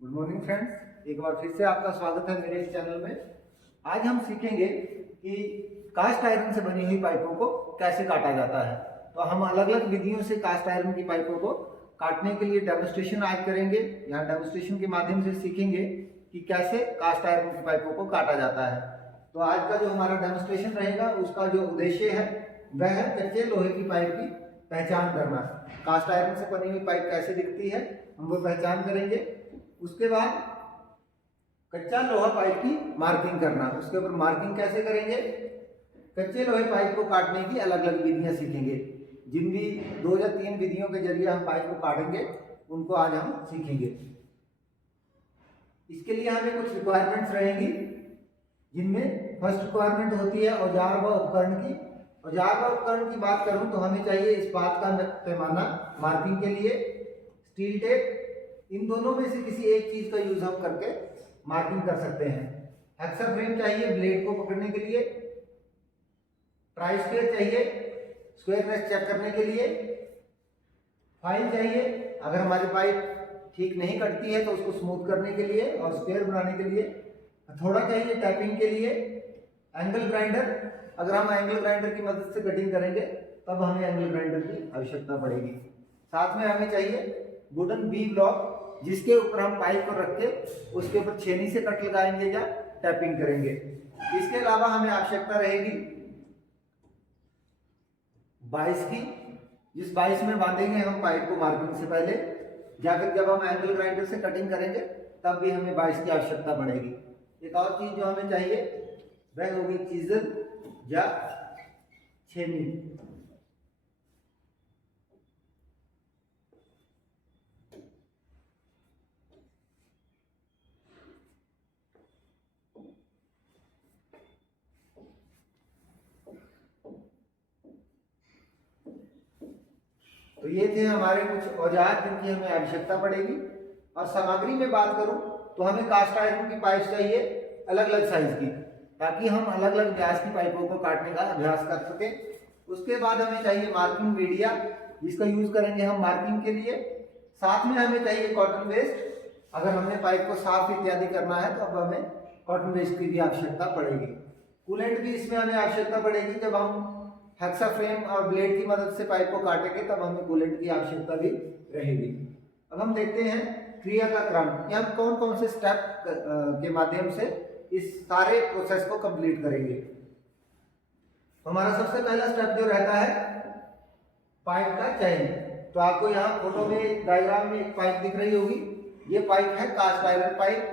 Good morning friends, एक बार फिर से आपका स्वागत है मेरे इस चैनल में। आज हम सीखेंगे कि कास्ट आयरन से बनी हुई पाइपों को कैसे काटा जाता है। तो हम अलग अलग विधियों से कास्ट आयरन की पाइपों को काटने के लिए डेमोन्स्ट्रेशन आज करेंगे। यहाँ डेमोन्स्ट्रेशन के माध्यम से सीखेंगे कि कैसे कास्ट आयरन की पाइपों को काटा जाता है। तो आज का जो हमारा डेमोन्स्ट्रेशन रहेगा उसका जो उद्देश्य है वह है कच्चे लोहे की पाइप की पहचान करना। कास्ट आयरन से बनी हुई पाइप कैसे दिखती है हम वो पहचान करेंगे। उसके बाद कच्चा लोहा पाइप की मार्किंग करना, उसके ऊपर मार्किंग कैसे करेंगे। कच्चे लोहे पाइप को काटने की अलग अलग विधियां सीखेंगे। जिन भी 2 या 3 विधियों के जरिए हम पाइप को काटेंगे उनको आज हम सीखेंगे। इसके लिए हमें कुछ रिक्वायरमेंट्स रहेंगी, जिनमें फर्स्ट रिक्वायरमेंट होती है औजार व उपकरण की। औजार व उपकरण की बात करूं तो हमें चाहिए इस्पात का पैमाना मार्किंग के लिए, स्टील टेप। इन दोनों में से किसी एक चीज का यूज हम करके मार्किंग कर सकते हैं। हेक्सा फ्रेम चाहिए ब्लेड को पकड़ने के लिए, ट्राई स्क्वेयर चाहिए स्क्वेयरनेस चेक करने के लिए, फाइल चाहिए अगर हमारी पाइप ठीक नहीं कटती है तो उसको स्मूथ करने के लिए और स्क्वेयर बनाने के लिए, हथौड़ा चाहिए टैपिंग के लिए, एंगल ग्राइंडर अगर हम एंगल ग्राइंडर की मदद से कटिंग करेंगे तब हमें एंगल ग्राइंडर की आवश्यकता पड़ेगी। साथ में हमें चाहिए वुडन बी ब्लॉक, जिसके ऊपर हम पाइप को रख के उसके ऊपर छेनी से कट लगाएंगे या टैपिंग करेंगे। इसके अलावा हमें आवश्यकता रहेगी 22 की, जिस 22 में बांधेंगे हम पाइप को मार्किंग से पहले, या फिर जब हम एंगल ग्राइंडर से कटिंग करेंगे तब भी हमें 22 की आवश्यकता पड़ेगी। एक और चीज जो हमें चाहिए वह होगी चीजल या छेनी। तो ये थे हमारे कुछ औजार जिनकी हमें आवश्यकता पड़ेगी। और सामग्री में बात करूं तो हमें कास्ट आयरन की पाइप चाहिए अलग अलग साइज की, ताकि हम अलग अलग व्यास की पाइपों को काटने का अभ्यास कर सकें। उसके बाद हमें चाहिए मार्किंग मीडिया, जिसका यूज करेंगे हम मार्किंग के लिए। साथ में हमें चाहिए कॉटन वेस्ट, अगर हमने पाइप को साफ इत्यादि करना है तो अब हमें कॉटन वेस्ट की भी आवश्यकता पड़ेगी। कूलेंट भी इसमें हमें आवश्यकता पड़ेगी। जब हम हेक्सा फ्रेम और ब्लेड की मदद से पाइप को काटेंगे तब हमें कूलेंट की आवश्यकता भी रहेगी। अब हम देखते हैं क्रिया का क्रम, कि हम कौन कौन से स्टेप के माध्यम से इस सारे प्रोसेस को कंप्लीट करेंगे। तो हमारा सबसे पहला स्टेप जो रहता है पाइप का चयन। तो आपको यहाँ फोटो में डायग्राम में एक पाइप दिख रही होगी, ये पाइप है कास्ट आयरन पाइप।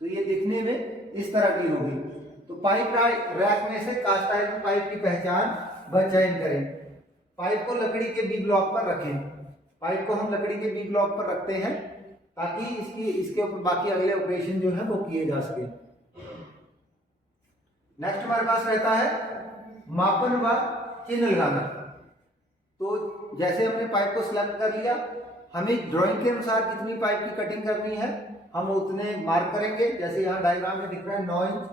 तो ये दिखने में इस तरह की होगी। तो पाइप रैक में से कास्ट आयरन पाइप की पहचान व चयन करें। पाइप को लकड़ी के बी ब्लॉक पर रखें। पाइप को हम लकड़ी के बी ब्लॉक पर रखते हैं ताकि इसके ऊपर बाकी अगले ऑपरेशन जो है वो किए जा सके। नेक्स्ट हमारे पास रहता है मापन व चिन्ह लगाना। तो जैसे हमने पाइप को सिलेक्ट कर लिया, हमें ड्राइंग के अनुसार कितनी पाइप की कटिंग करनी है हम उतने मार्क करेंगे। जैसे यहाँ डायग्राम में दिख रहा है 9 इंच,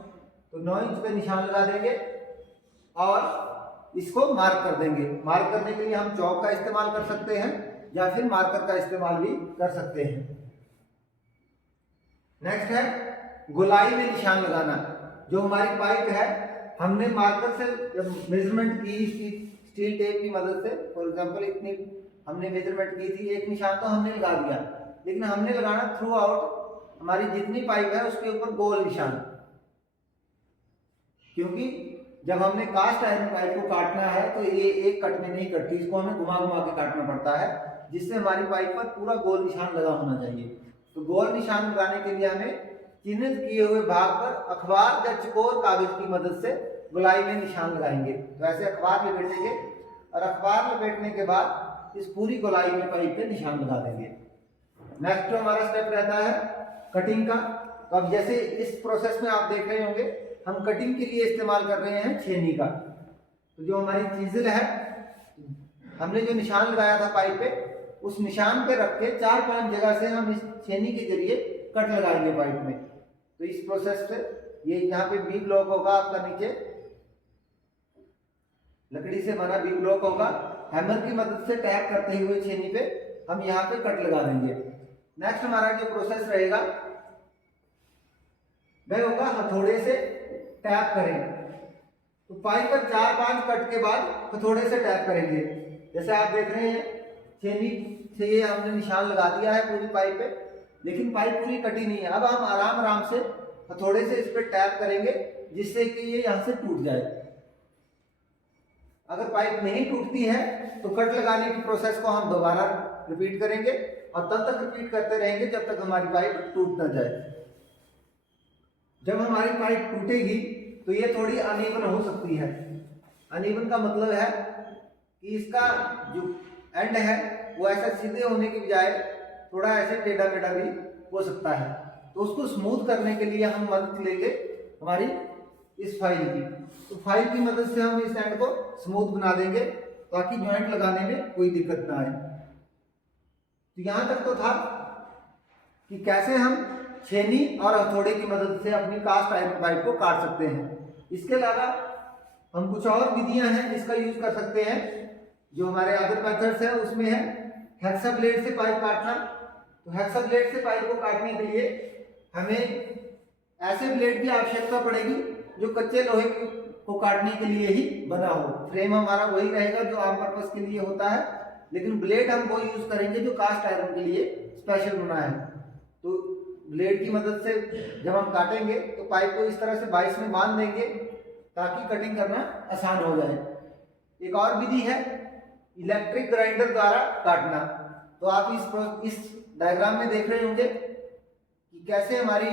तो 9 इंच पे निशान लगा देंगे और इसको मार्क कर देंगे। मार्क करने के लिए हम चौक का इस्तेमाल कर सकते हैं या फिर मार्कर का इस्तेमाल भी कर सकते हैं। नेक्स्ट है गोलाई में निशान लगाना। जो हमारी पाइप है हमने मार्कर से जब मेजरमेंट की स्टील टेप की मदद से, फॉर एग्जांपल इतनी हमने मेजरमेंट की थी, एक निशान तो हमने लगा दिया, लेकिन हमने लगाना थ्रू आउट हमारी जितनी पाइप है उसके ऊपर गोल निशान, क्योंकि जब हमने कास्ट आयरन पाइप को काटना है तो ये एक कट में नहीं कटती, इसको हमें घुमा घुमा के काटना पड़ता है, जिससे हमारी पाइप पर पूरा गोल निशान लगा होना चाहिए। तो गोल निशान लगाने के लिए हमें चिन्हित किए हुए भाग पर अखबार या चकोर कागज की मदद से गोलाई में निशान लगाएंगे। तो ऐसे अखबार लपेटेंगे और अखबार लपेटने के बाद इस पूरी गोलाई में पाइप पे निशान लगा देंगे। नेक्स्ट जो हमारा स्टेप रहता है कटिंग का। तो अब जैसे इस प्रोसेस में आप देख रहे होंगे हम कटिंग के लिए इस्तेमाल कर रहे हैं छेनी का। तो जो हमारी चीजल है, हमने जो निशान लगाया था पाइप पे, उस निशान पे रख के 4-5 जगह से हम इस छेनी के जरिए कट लगाएंगे पाइप में। तो इस प्रोसेस से ये यहाँ पे बी ब्लॉक होगा आपका, नीचे लकड़ी से बना बी ब्लॉक होगा हैमर की मदद से टैप करते हुए छेनी पे हम यहाँ पे कट लगा देंगे। नेक्स्ट हमारा जो प्रोसेस रहेगा वह होगा हथौड़े से टैप करेंगे। तो पाइप पर 4-5 कट के बाद हथौड़े से टैप करेंगे। जैसे आप देख रहे हैं छेनी से ये हमने निशान लगा दिया है पूरी पाइप पे, लेकिन पाइप पूरी कटी नहीं है। अब हम आराम आराम से हथौड़े से इस पर टैप करेंगे जिससे कि ये यहाँ से टूट जाए। अगर पाइप नहीं टूटती है तो कट लगाने की प्रोसेस को हम दोबारा रिपीट करेंगे और तब तक रिपीट करते रहेंगे जब तक हमारी पाइप टूट ना जाए। जब हमारी पाइप टूटेगी तो ये थोड़ी अनइवन हो सकती है। अनइवन का मतलब है कि इसका जो एंड है वो ऐसा सीधे होने की बजाय थोड़ा ऐसे टेढ़ा मेढ़ा भी हो सकता है। तो उसको स्मूथ करने के लिए हम मदद लेंगे हमारी इस फाइल की। तो फाइल की मदद से हम इस एंड को स्मूथ बना देंगे ताकि जॉइंट लगाने में कोई दिक्कत ना आए। तो यहाँ तक तो था कि कैसे हम छेनी और हथौड़े की मदद से अपनी कास्ट आयरन पाइप को काट सकते हैं। इसके अलावा हम कुछ और विधियां हैं जिसका यूज कर सकते हैं। जो हमारे अदर मेथड्स हैं उसमें है हेक्सा ब्लेड से पाइप काटना। तो हेक्सा ब्लेड से पाइप को काटने के लिए हमें ऐसे ब्लेड की आवश्यकता पड़ेगी जो कच्चे लोहे को काटने के लिए ही बना हो। फ्रेम हमारा वही रहेगा जो आम पर्पस के लिए होता है, लेकिन ब्लेड हम वो यूज करेंगे जो कास्ट आयरन के लिए स्पेशल बना है। तो ब्लेड की मदद से जब हम काटेंगे तो पाइप को इस तरह से वाइस में बांध देंगे ताकि कटिंग करना आसान हो जाए। एक और विधि है इलेक्ट्रिक ग्राइंडर द्वारा काटना। तो आप इस डायग्राम में देख रहे होंगे कि कैसे हमारी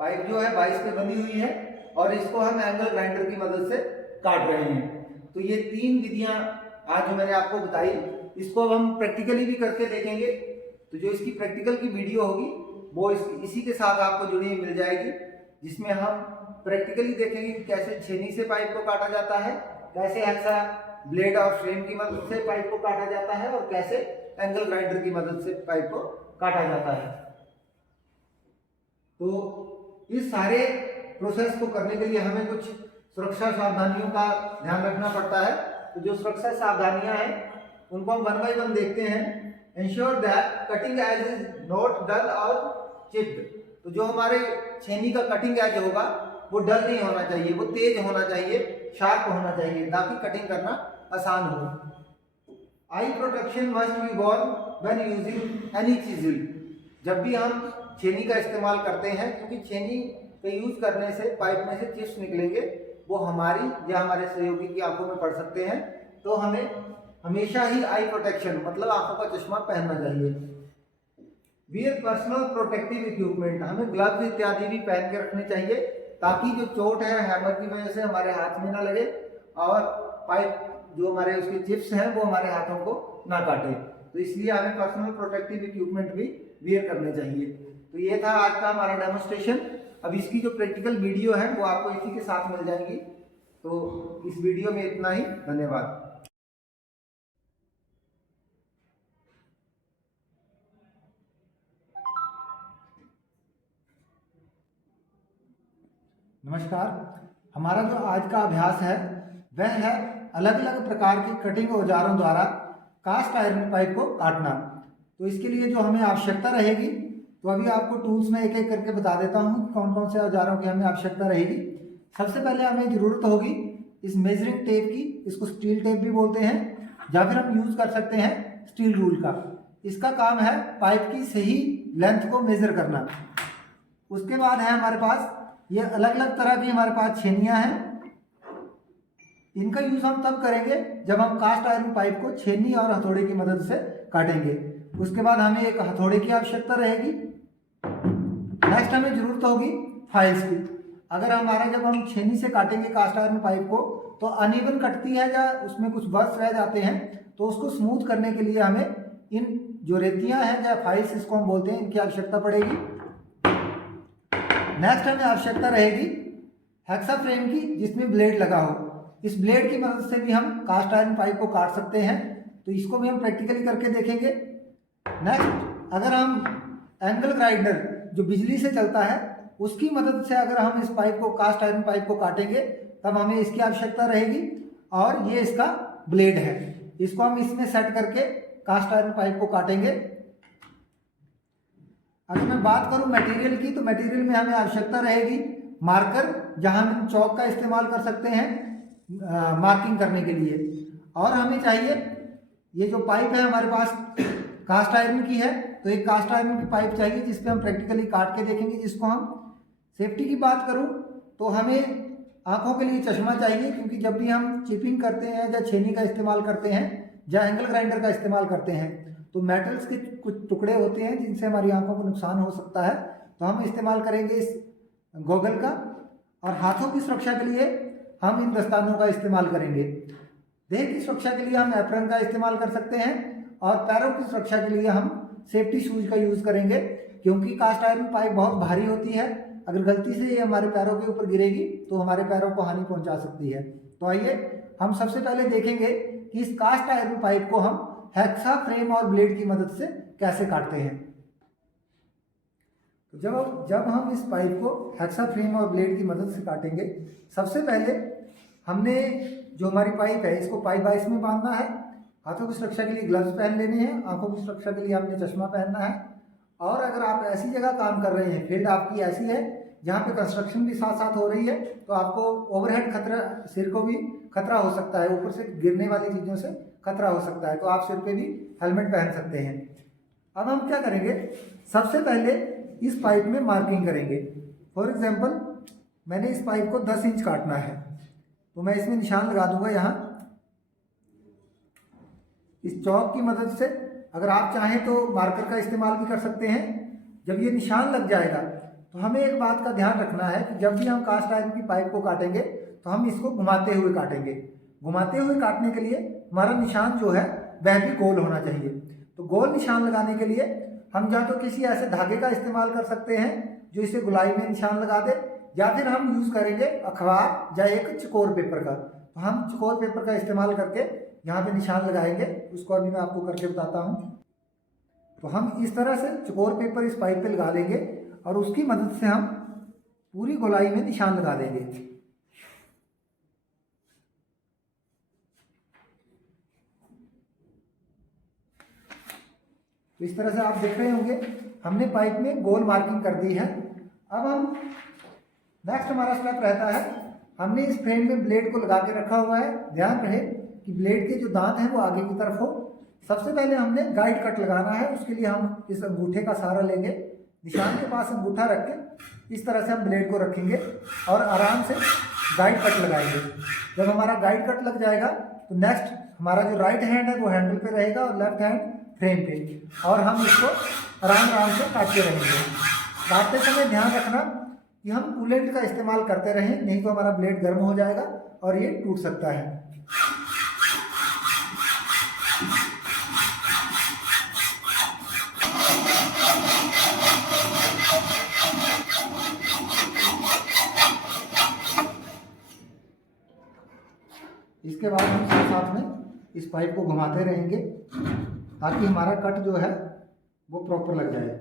पाइप जो है वाइस पे बंधी हुई है और इसको हम एंगल ग्राइंडर की मदद से काट रहे हैं। तो ये 3 विधियां आज जो मैंने आपको बताई, इसको अब हम प्रैक्टिकली भी करके देखेंगे। तो जो इसकी प्रैक्टिकल की वीडियो होगी वो इसी के साथ आपको जुड़ी हुई मिल जाएगी, जिसमें हम प्रैक्टिकली देखेंगे कि कैसे छेनी से पाइप को काटा जाता है, कैसे हेक्सा ब्लेड और फ्रेम की मदद से पाइप को काटा जाता है और कैसे एंगल ग्राइंडर की मदद से पाइप को काटा जाता है। तो इस सारे प्रोसेस को करने के लिए हमें कुछ सुरक्षा सावधानियों का ध्यान रखना पड़ता है। तो जो सुरक्षा सावधानियां हैं उनको हम 1 बाय 1 देखते हैं। Ensure that cutting edge is not dull or chipped। तो जो हमारे छेनी का कटिंग एज होगा वो डल नहीं होना चाहिए, वो तेज होना चाहिए, शार्प होना चाहिए ताकि कटिंग करना आसान हो। Eye protection must be worn when using any chisel. जब भी हम छेनी का इस्तेमाल करते हैं, क्योंकि छेनी का यूज करने से पाइप में से चिप्स निकलेंगे, वो हमारी या हमारे सहयोगी की आंखों में पड़ सकते हैं। तो हमें हमेशा ही आई प्रोटेक्शन मतलब आंखों का चश्मा पहनना चाहिए। वियर पर्सनल प्रोटेक्टिव इक्विपमेंट, हमें ग्लव्स इत्यादि भी पहन के रखने चाहिए ताकि जो चोट है हैमर की वजह से हमारे हाथ में ना लगे और पाइप जो हमारे उसके चिप्स हैं वो हमारे हाथों को ना काटे। तो इसलिए हमें पर्सनल प्रोटेक्टिव इक्विपमेंट भी वियर करने चाहिए। तो ये था आज का हमारा डेमोन्स्ट्रेशन। अब इसकी जो प्रैक्टिकल वीडियो है वो आपको इसी के साथ मिल जाएंगी। तो इस वीडियो में इतना ही, धन्यवाद। नमस्कार। हमारा जो आज का अभ्यास है वह है अलग अलग प्रकार की कटिंग औजारों द्वारा कास्ट आयरन पाइप को काटना। तो इसके लिए जो हमें आवश्यकता रहेगी, तो अभी आपको टूल्स में एक एक करके बता देता हूँ कि कौन कौन से औजारों की हमें आवश्यकता रहेगी। सबसे पहले हमें ज़रूरत होगी इस मेजरिंग टेप की। इसको स्टील टेप भी बोलते हैं या फिर हम यूज़ कर सकते हैं स्टील रूल का। इसका काम है पाइप की सही लेंथ को मेज़र करना। उसके बाद है हमारे पास ये अलग अलग तरह की हमारे पास छेनियाँ हैं। इनका यूज़ हम तब करेंगे जब हम कास्ट आयरन पाइप को छेनी और हथौड़े की मदद से काटेंगे। उसके बाद हमें एक हथौड़े की आवश्यकता रहेगी। नेक्स्ट हमें ज़रूरत होगी फाइल्स की। अगर हमारा जब हम छेनी से काटेंगे कास्ट आयरन पाइप को तो अनइवन कटती है या उसमें कुछ बर्स रह जाते हैं, तो उसको स्मूथ करने के लिए हमें इन जो रेतियाँ हैं या फाइल्स इसको हम बोलते हैं, इनकी आवश्यकता पड़ेगी। नेक्स्ट हमें आवश्यकता रहेगी हेक्सा फ्रेम की जिसमें ब्लेड लगा हो। इस ब्लेड की मदद से भी हम कास्ट आयरन पाइप को काट सकते हैं। तो इसको भी हम प्रैक्टिकली करके देखेंगे। नेक्स्ट, अगर हम एंगल ग्राइंडर जो बिजली से चलता है उसकी मदद से अगर हम इस पाइप को कास्ट आयरन पाइप को काटेंगे तब हमें इसकी आवश्यकता रहेगी और ये इसका ब्लेड है, इसको हम इसमें सेट करके कास्ट आयरन पाइप को काटेंगे। अगर मैं बात करूं मटेरियल की, तो मटेरियल में हमें आवश्यकता रहेगी मार्कर, जहां हम चौक का इस्तेमाल कर सकते हैं मार्किंग करने के लिए। और हमें चाहिए, ये जो पाइप है हमारे पास कास्ट आयरन की है, तो एक कास्ट आयरन की पाइप चाहिए जिसपे हम प्रैक्टिकली काट के देखेंगे। जिसको हम सेफ्टी की बात करूं तो हमें आंखों के लिए चश्मा चाहिए, क्योंकि जब भी हम चिपिंग करते हैं या छेनी का इस्तेमाल करते हैं या एंगल ग्राइंडर का इस्तेमाल करते हैं तो मेटल्स के कुछ टुकड़े होते हैं जिनसे हमारी आंखों को नुकसान हो सकता है। तो हम इस्तेमाल करेंगे इस गॉगल का। और हाथों की सुरक्षा के लिए हम इन दस्तानों का इस्तेमाल करेंगे। देह की सुरक्षा के लिए हम एप्रन का इस्तेमाल कर सकते हैं और पैरों की सुरक्षा के लिए हम सेफ्टी शूज का यूज़ करेंगे, क्योंकि कास्ट आयरन पाइप बहुत भारी होती है। अगर गलती से ये हमारे पैरों के ऊपर गिरेगी तो हमारे पैरों को हानि पहुंचा सकती है। तो आइए हम सबसे पहले देखेंगे कि इस कास्ट आयरन पाइप को हम हेक्सा फ्रेम और ब्लेड की मदद से कैसे काटते हैं। तो जब हम इस पाइप को हेक्सा फ्रेम और ब्लेड की मदद से काटेंगे, सबसे पहले हमने जो हमारी पाइप है इसको पाइप वाइस में बांधना है। हाथों की सुरक्षा के लिए ग्लव्स पहन लेने हैं, आंखों की सुरक्षा के लिए आपने चश्मा पहनना है। और अगर आप ऐसी जगह काम कर रहे हैं, फील्ड आपकी ऐसी है जहाँ पे कंस्ट्रक्शन भी साथ साथ हो रही है, तो आपको ओवरहेड खतरा, सिर को भी खतरा हो सकता है, ऊपर से गिरने वाली चीज़ों से खतरा हो सकता है, तो आप सिर पे भी हेलमेट पहन सकते हैं। अब हम क्या करेंगे, सबसे पहले इस पाइप में मार्किंग करेंगे। फॉर एग्जांपल मैंने इस पाइप को 10 इंच काटना है, तो मैं इसमें निशान लगा दूंगा यहाँ इस चौक की मदद से। अगर आप चाहें तो मार्कर का इस्तेमाल भी कर सकते हैं। जब ये निशान लग जाएगा तो हमें एक बात का ध्यान रखना है कि जब भी हम कास्ट आयरन की पाइप को काटेंगे तो हम इसको घुमाते हुए काटेंगे। घुमाते हुए काटने के लिए हमारा निशान जो है वह भी गोल होना चाहिए। तो गोल निशान लगाने के लिए हम या तो किसी ऐसे धागे का इस्तेमाल कर सकते हैं जो इसे गोलाई में निशान लगा दे, या फिर हम यूज़ करेंगे अखबार या एक चकोर पेपर का। तो हम चकोर पेपर का इस्तेमाल करके यहाँ पे निशान लगाएंगे, उसको अभी मैं आपको करके बताता हूँ। तो हम इस तरह से चकोर पेपर इस पाइप पे लगा देंगे और उसकी मदद से हम पूरी गोलाई में निशान लगा देंगे। तो इस तरह से आप देख रहे होंगे हमने पाइप में गोल मार्किंग कर दी है। अब हम नेक्स्ट हमारा स्टेप रहता है, हमने इस फ्रेम में ब्लेड को लगा के रखा हुआ है। ध्यान रहे कि ब्लेड के जो दांत हैं वो आगे की तरफ हो। सबसे पहले हमने गाइड कट लगाना है, उसके लिए हम इस अंगूठे का सहारा लेंगे। निशान के पास अंगूठा रख के इस तरह से हम ब्लेड को रखेंगे और आराम से गाइड कट लगाएंगे। जब हमारा गाइड कट लग जाएगा तो नेक्स्ट हमारा जो राइट हैंड है वो हैंडल पे रहेगा और लेफ्ट हैंड फ्रेम पे, और हम इसको आराम आराम से काटते रहेंगे। काटते समय ध्यान रखना कि हम कूलेंट का इस्तेमाल करते रहें, नहीं तो हमारा ब्लेड गर्म हो जाएगा और ये टूट सकता है। इसके बाद हम साथ साथ में इस पाइप को घुमाते रहेंगे ताकि हमारा कट जो है वो प्रॉपर लग जाए।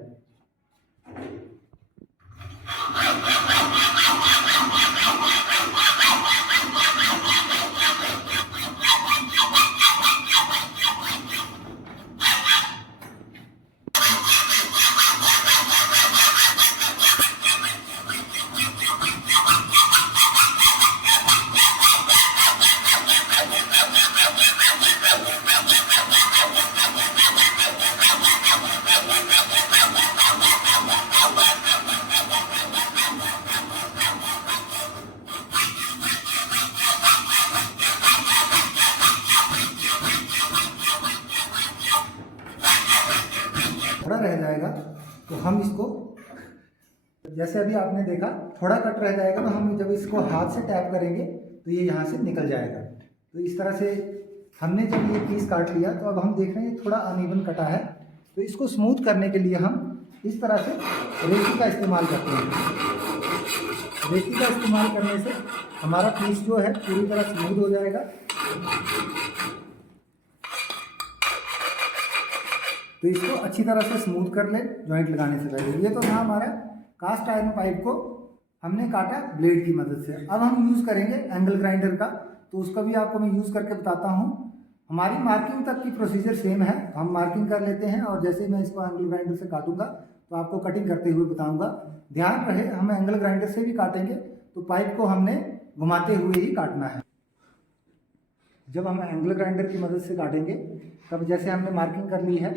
थोड़ा रह जाएगा तो हम इसको, जैसे अभी आपने देखा थोड़ा कट रह जाएगा, तो हम जब इसको हाथ से टैप करेंगे तो ये यहाँ से निकल जाएगा। तो इस तरह से हमने जब ये पीस काट लिया तो अब हम देख रहे हैं थोड़ा अनइवन कटा है। तो इसको स्मूथ करने के लिए हम इस तरह से रेती का इस्तेमाल करते हैं। रेती का इस्तेमाल करने से हमारा पीस जो है पूरी तरह स्मूथ हो जाएगा। तो इसको अच्छी तरह से स्मूथ कर ले जॉइंट लगाने से पहले। ये तो था हमारा कास्ट आयरन पाइप को हमने काटा ब्लेड की मदद से। अब हम यूज़ करेंगे एंगल ग्राइंडर का, तो उसका भी आपको मैं यूज़ करके बताता हूँ। हमारी मार्किंग तक की प्रोसीजर सेम है, हम मार्किंग कर लेते हैं और जैसे मैं इसको एंगल ग्राइंडर से काटूंगा तो आपको कटिंग करते हुए बताऊंगा। ध्यान रहे हम एंगल ग्राइंडर से भी काटेंगे तो पाइप को हमने घुमाते हुए ही काटना है। जब हम एंगल ग्राइंडर की मदद से काटेंगे तब जैसे हमने मार्किंग कर ली है,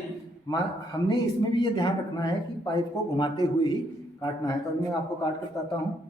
हमने इसमें भी ये ध्यान रखना है कि पाइप को घुमाते हुए ही काटना है। तो अभी मैं आपको काट कर बताता हूँ।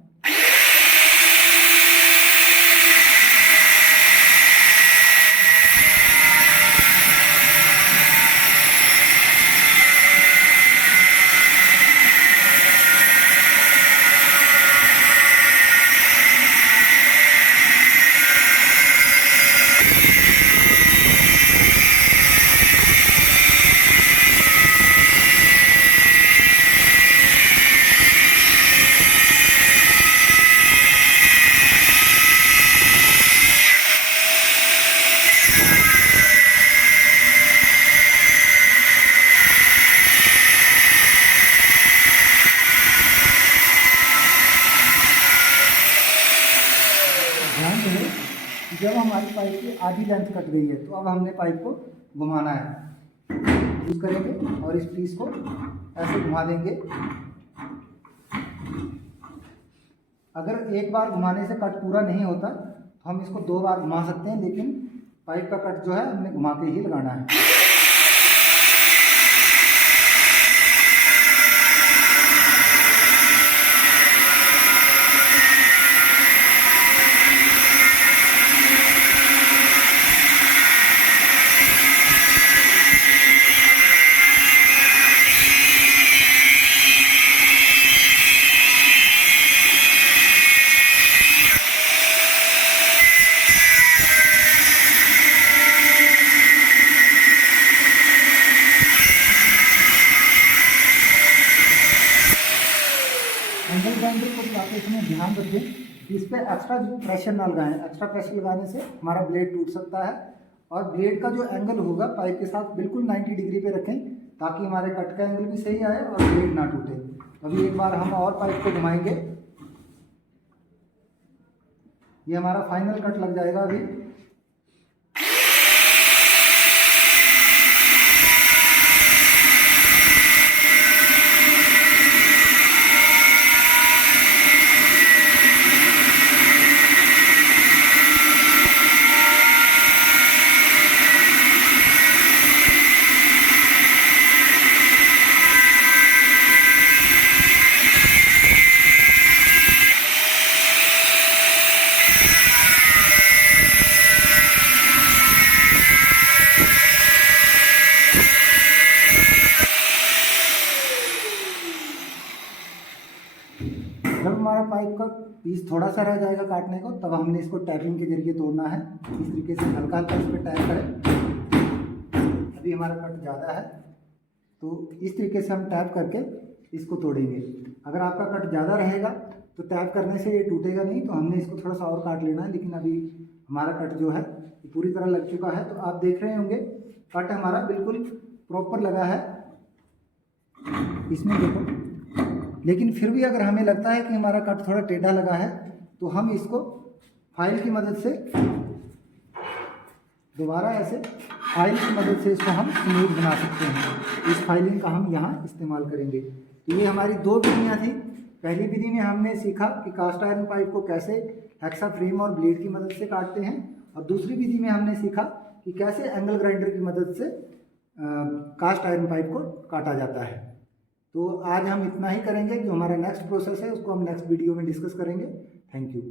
ध्यान रहे कि जब हमारी पाइप की आधी लेंथ कट गई है तो अब हमने पाइप को घुमाना है। यूज करेंगे और इस पीस को ऐसे घुमा देंगे। अगर एक बार घुमाने से कट पूरा नहीं होता तो हम इसको 2 बार घुमा सकते हैं, लेकिन पाइप का कट जो है हमने घुमा के ही लगाना है। एंगल ग्राइंडर को चलाते समय ध्यान रखें कि इस पर एक्स्ट्रा जो प्रेशर ना लगाएं। एक्स्ट्रा प्रेशर लगाने से हमारा ब्लेड टूट सकता है। और ब्लेड का जो एंगल होगा पाइप के साथ बिल्कुल 90 डिग्री पे रखें ताकि हमारे कट का एंगल भी सही आए और ब्लेड ना टूटे। अभी एक बार हम और पाइप को घुमाएंगे। ये हमारा फाइनल कट लग जाएगा अभी। जब हमारा पाइप का पीस थोड़ा सा रह जाएगा काटने को तब हमने इसको टैपिंग के जरिए तोड़ना है। इस तरीके से हल्का हल्का इस पर टैप करें। अभी हमारा कट ज़्यादा है तो इस तरीके से हम टैप करके इसको तोड़ेंगे। अगर आपका कट ज़्यादा रहेगा तो टैप करने से ये टूटेगा नहीं, तो हमने इसको थोड़ा सा और काट लेना है। लेकिन अभी हमारा कट जो है पूरी तरह लग चुका है। तो आप देख रहे होंगे कट हमारा बिल्कुल प्रॉपर लगा है इसमें, देखो। लेकिन फिर भी अगर हमें लगता है कि हमारा कट थोड़ा टेढ़ा लगा है तो हम इसको फाइल की मदद से दोबारा ऐसे फाइल की मदद से इसको हम स्मूथ बना सकते हैं। इस फाइलिंग का हम यहाँ इस्तेमाल करेंगे। तो ये हमारी 2 विधियाँ थी। पहली विधि में हमने सीखा कि कास्ट आयरन पाइप को कैसे हेक्सा फ्रेम और ब्लेड की मदद से काटते हैं, और दूसरी विधि में हमने सीखा कि कैसे एंगल ग्राइंडर की मदद से कास्ट आयरन पाइप को काटा जाता है। तो आज हम इतना ही करेंगे। जो हमारा नेक्स्ट प्रोसेस है उसको हम नेक्स्ट वीडियो में डिस्कस करेंगे। Thank you.